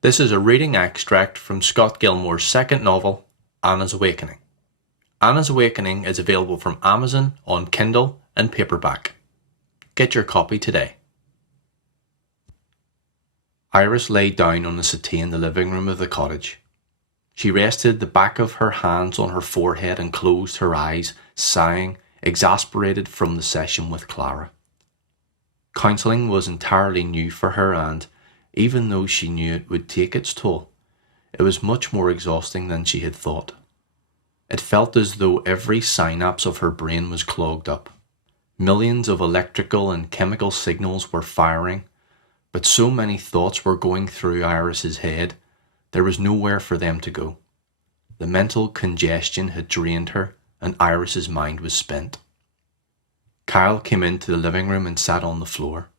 This is a reading extract from Scott Gilmore's second novel, Anna's Awakening. Anna's Awakening is available from Amazon on Kindle and paperback. Get your copy today. Iris lay down on the settee in the living room of the cottage. She rested the back of her hands on her forehead and closed her eyes, sighing, exasperated from the session with Clara. Counselling was entirely new for her, and, even though she knew it would take its toll, it was much more exhausting than she had thought. It felt as though every synapse of her brain was clogged up. Millions of electrical and chemical signals were firing, but so many thoughts were going through Iris's head, there was nowhere for them to go. The mental congestion had drained her, and Iris's mind was spent. Kyle came into the living room and sat on the floor.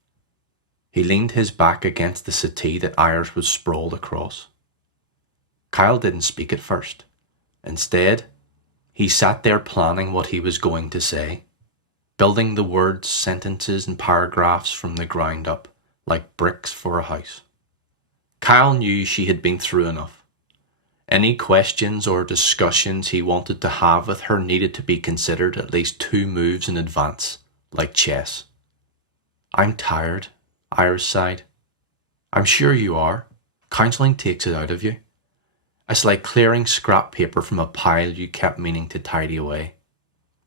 He leaned his back against the settee that Iris was sprawled across. Kyle didn't speak at first. Instead, he sat there planning what he was going to say, building the words, sentences, and paragraphs from the ground up, like bricks for a house. Kyle knew she had been through enough. Any questions or discussions he wanted to have with her needed to be considered at least 2 moves in advance, like chess. "I'm tired," Iris sighed. "I'm sure you are. Counselling takes it out of you. It's like clearing scrap paper from a pile you kept meaning to tidy away.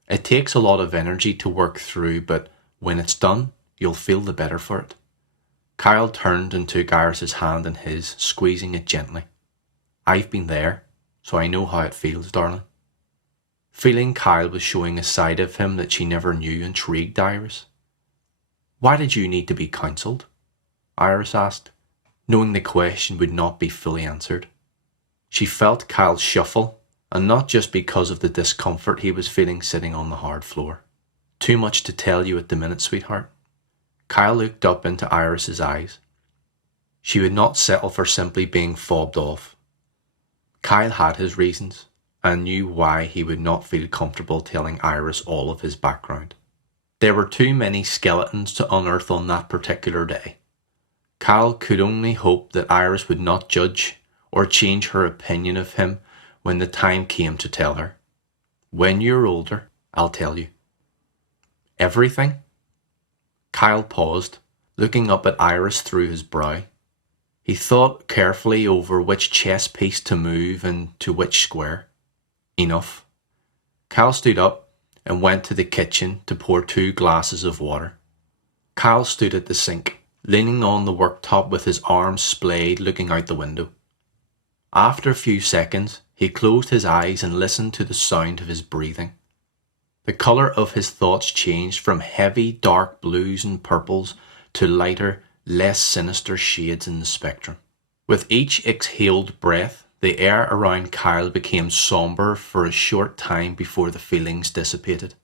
It takes a lot of energy to work through, but when it's done, you'll feel the better for it." Kyle turned and took Iris's hand in his, squeezing it gently. "I've been there, so I know how it feels, darling." Feeling Kyle was showing a side of him that she never knew intrigued Iris. "Why did you need to be counselled?" Iris asked, knowing the question would not be fully answered. She felt Kyle shuffle, and not just because of the discomfort he was feeling sitting on the hard floor. "Too much to tell you at the minute, sweetheart." Kyle looked up into Iris's eyes. She would not settle for simply being fobbed off. Kyle had his reasons, and knew why he would not feel comfortable telling Iris all of his background. There were too many skeletons to unearth on that particular day. Kyle could only hope that Iris would not judge or change her opinion of him when the time came to tell her. "When you're older, I'll tell you." "Everything?" Kyle paused, looking up at Iris through his brow. He thought carefully over which chess piece to move and to which square. Enough. Kyle stood up and went to the kitchen to pour 2 glasses of water. Kyle stood at the sink, leaning on the worktop with his arms splayed, looking out the window. After a few seconds, he closed his eyes and listened to the sound of his breathing. The colour of his thoughts changed from heavy, dark blues and purples to lighter, less sinister shades in the spectrum. With each exhaled breath, the air around Kyle became sombre for a short time before the feelings dissipated.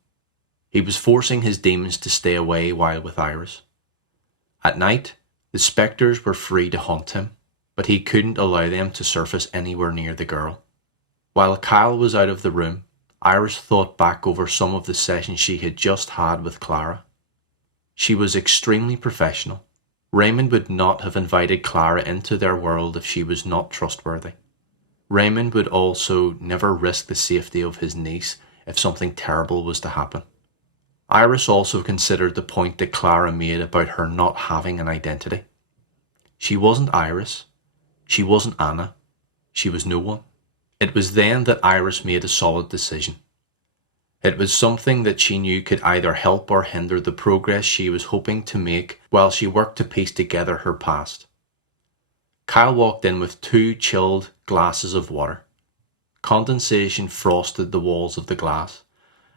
He was forcing his demons to stay away while with Iris. At night, the spectres were free to haunt him, but he couldn't allow them to surface anywhere near the girl. While Kyle was out of the room, Iris thought back over some of the sessions she had just had with Clara. She was extremely professional. Raymond would not have invited Clara into their world if she was not trustworthy. Raymond would also never risk the safety of his niece if something terrible was to happen. Iris also considered the point that Clara made about her not having an identity. She wasn't Iris. She wasn't Anna. She was no one. It was then that Iris made a solid decision. It was something that she knew could either help or hinder the progress she was hoping to make while she worked to piece together her past. Kyle walked in with 2 chilled glasses of water. Condensation frosted the walls of the glass,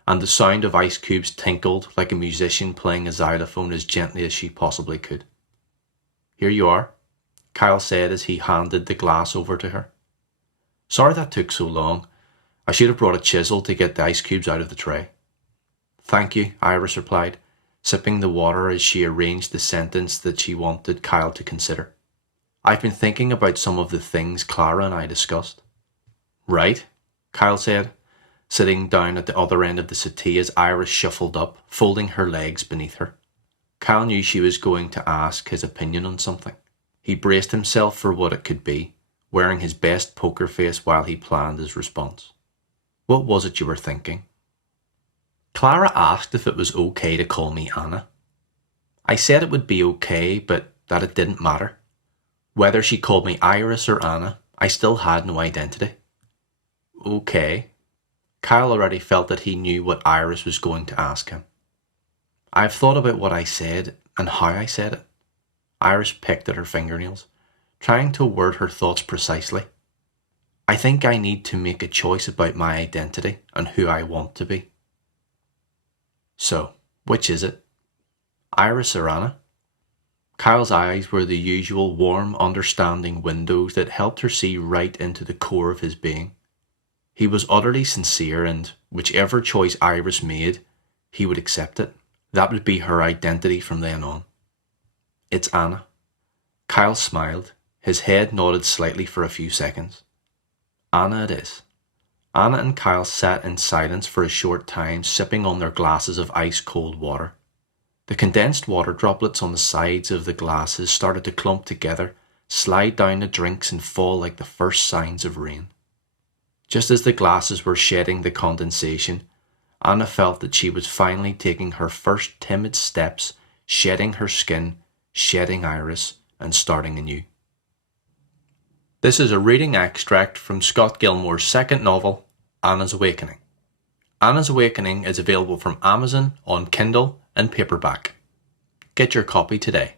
and the sound of ice cubes tinkled like a musician playing a xylophone as gently as she possibly could. "Here you are," Kyle said as he handed the glass over to her. "Sorry that took so long. I should have brought a chisel to get the ice cubes out of the tray." "Thank you," Iris replied, sipping the water as she arranged the sentence that she wanted Kyle to consider. "I've been thinking about some of the things Clara and I discussed." "Right," Kyle said, sitting down at the other end of the settee as Iris shuffled up, folding her legs beneath her. Kyle knew she was going to ask his opinion on something. He braced himself for what it could be, wearing his best poker face while he planned his response. What was it you were thinking? Clara asked if it was okay to call me Anna. I said it would be okay, but that it didn't matter. Whether she called me Iris or Anna, I still had no identity. Okay. Kyle already felt that he knew what Iris was going to ask him. I've thought about what I said and how I said it. Iris picked at her fingernails, trying to word her thoughts precisely. I think I need to make a choice about my identity and who I want to be. So, which is it? Iris or Anna? Kyle's eyes were the usual warm, understanding windows that helped her see right into the core of his being. He was utterly sincere, and whichever choice Iris made, he would accept it. That would be her identity from then on. It's Anna. Kyle smiled. His head nodded slightly for a few seconds. Anna it is. Anna and Kyle sat in silence for a short time, sipping on their glasses of ice-cold water. The condensed water droplets on the sides of the glasses started to clump together, slide down the drinks and fall like the first signs of rain. Just as the glasses were shedding the condensation, Anna felt that she was finally taking her first timid steps, shedding her skin, shedding Iris, and starting anew. This is a reading extract from Scott Gilmore's second novel, Anna's Awakening. Anna's Awakening is available from Amazon on Kindle and paperback. Get your copy today.